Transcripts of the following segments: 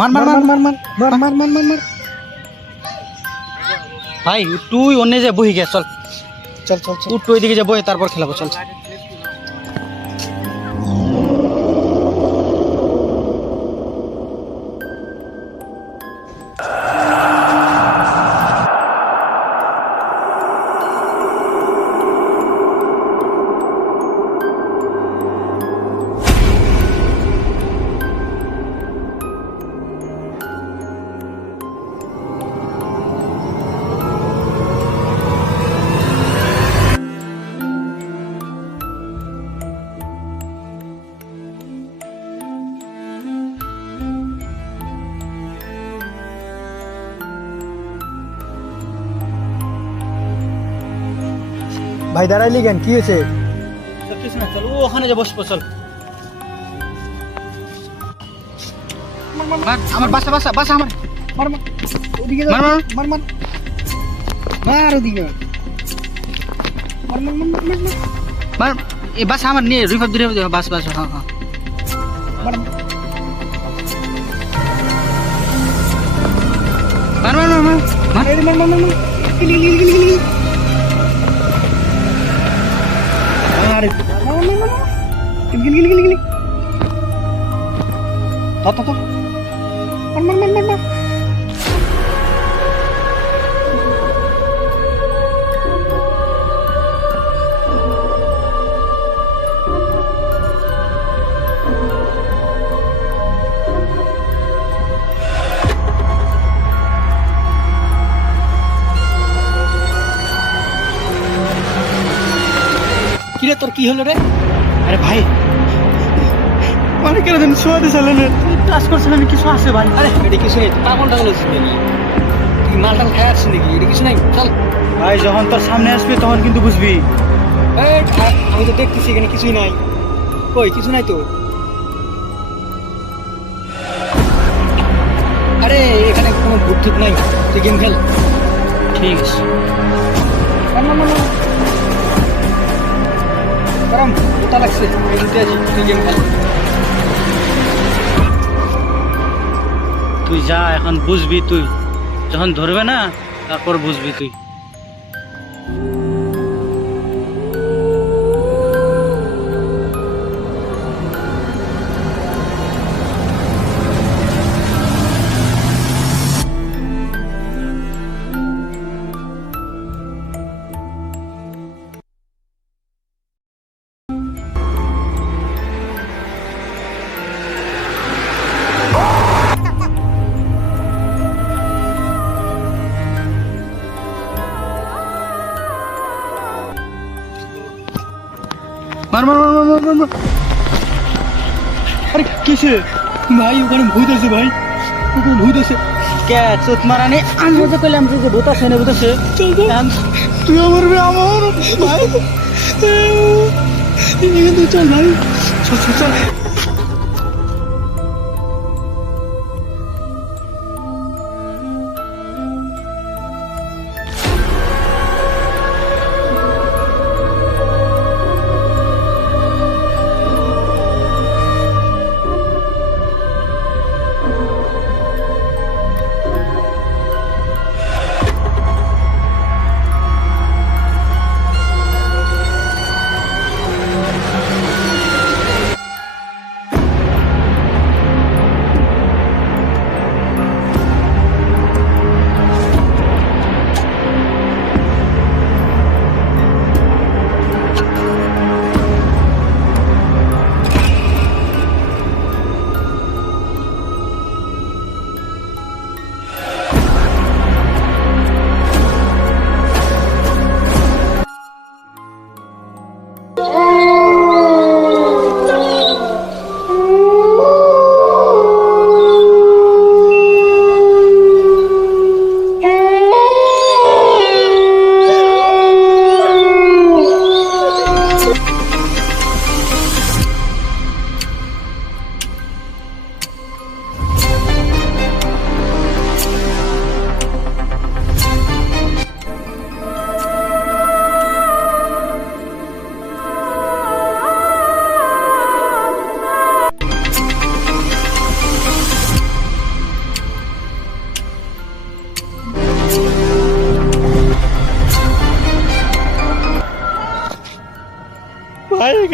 মার মার মার মার মার মার মার মার মার মার। ভাই তুই অন্য যে বহি গে চল চল চল চল। তুই ওইদিকে যে বই তারপর খেলাবো চল। ভাই দাঁড়াইলি কেন, কি হয়েছে? চল কিছু না, চল ও ওখানে যে বসবো চল। মার, আমার বাসা বাসা বাসা আমার মার মার ওদিকে মার, মার। মার মার মার ওদিকে মার মার মার মার মার মার মার এই বাসা আমার নিয়ে রিভার দূরে বাস বাস হ্যাঁ হ্যাঁ মার মার মার মার মার মার এই মার মার মার মার গিলি গিলি গিলি গিলি আরে মার মার মার মার গিলি গিলি গিলি গিলি তা তা তা মার মার মার মার মার কিরে তোর কি হলো রে? আরে ভাই মানে কেন দিন শোয়াতে চালে না ক্লাস করছিলাম কিছু আছে ভাই। আরে এটা কিছু নেই, পাগল টাগল হচ্ছিস নাকি? তুই মাল টাল খাই আসছিস নাকি? এটা কিছু নাই, চল। ভাই যখন তোর সামনে আসবি তখন কিন্তু বুঝবি। এই, আমি তো দেখতেছি এখানে কিছুই নাই। কই কিছু নাই তো? আরে এখানে কোনো ভূত টুত নাই, তুই গেম খেল। ঠিক আছে না না না না গরম ওটা লাগছে, এই দুটো আছি, তুই গেম খেল। তুই যা, এখন বুঝবি তুই যখন ধরবে না তারপর বুঝবি তুই। মার মার মার মার মার মার। আরে কিসে ভাই? ওখানে ভূত আছে ভাই, ওখানে ভূত আছে। কে চোট মারানি? আমি তো কইলাম যে ভূত আছে না ভূত আছে। তুই আমার আমার ভাই এখান থেকে চল ভাই, চল চল চল।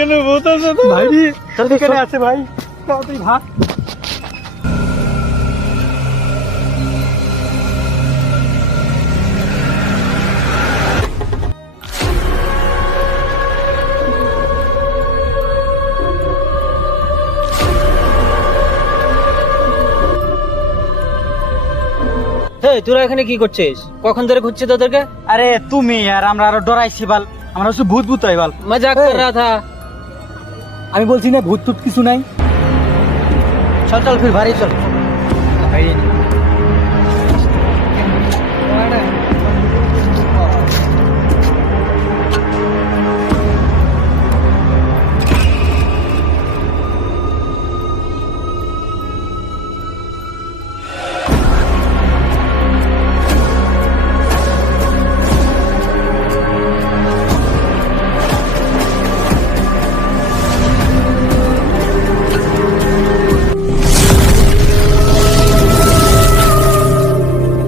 এখানে ভূত আছে তো ভাই তোর এখানে আছে ভাই তুই ভাগ তোরা এখানে কি করছিস? কখন ধরে খুঁজছি তোদেরকে? আরে তুমি আর আমরা আরো ডরাইছি বাল আমরা হচ্ছে ভূত ভূত হয় বাল মজাক কর রহা থা। আমি বলছি না ভূত টুত কিছু নাই চল চল ফির ভারী চল